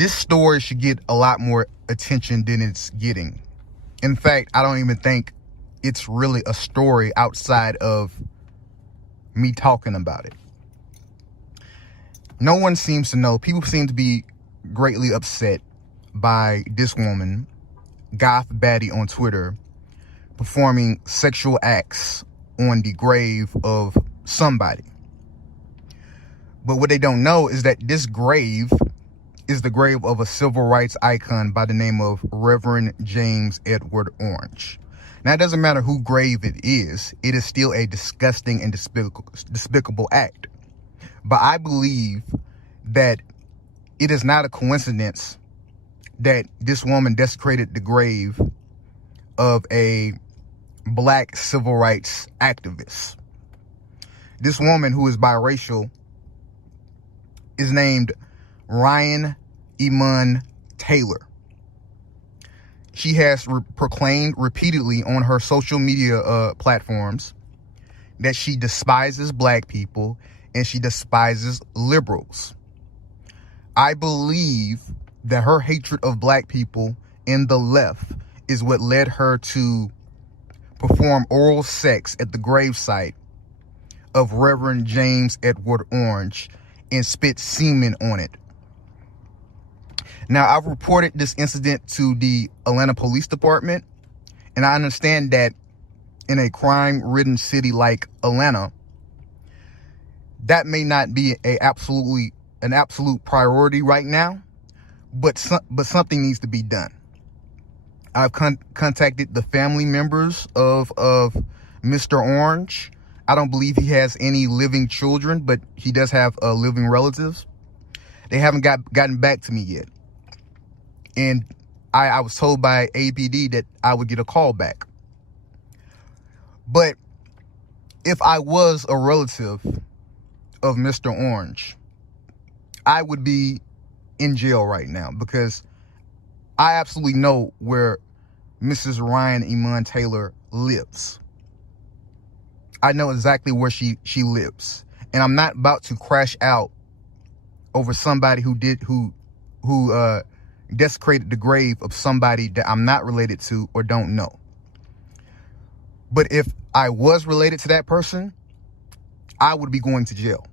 This story should get a lot more attention than it's getting. In fact, I don't even think it's really a story outside of me talking about it. No one seems to know. People seem to be greatly upset by this woman, Goth Baddie on Twitter, performing sexual acts on the grave of somebody. But what they don't know is that this grave is the grave of a civil rights icon by the name of Reverend James Edward Orange. Now, it doesn't matter whose grave it is still a disgusting and despicable act. But I believe that it is not a coincidence that this woman desecrated the grave of a black civil rights activist. This woman, who is biracial, is named Iman Taylor. She has proclaimed repeatedly on her social media platforms that she despises black people and she despises liberals. I believe that her hatred of black people and the left is what led her to perform oral sex at the gravesite of Reverend James Edward Orange and spit semen on it. Now, I've reported this incident to the Atlanta Police Department, and I understand that in a crime-ridden city like Atlanta, that may not be an absolute priority right now, but something needs to be done. I've contacted the family members of Mr. Orange. I don't believe he has any living children, but he does have living relatives. They haven't gotten back to me yet. And I was told by APD that I would get a call back. But if I was a relative of Mr. Orange, I would be in jail right now, because I absolutely know where Mrs. Iman Taylor lives. I know exactly where she lives. And I'm not about to crash out over somebody who desecrated the grave of somebody that I'm not related to or don't know. But if I was related to that person, I would be going to jail.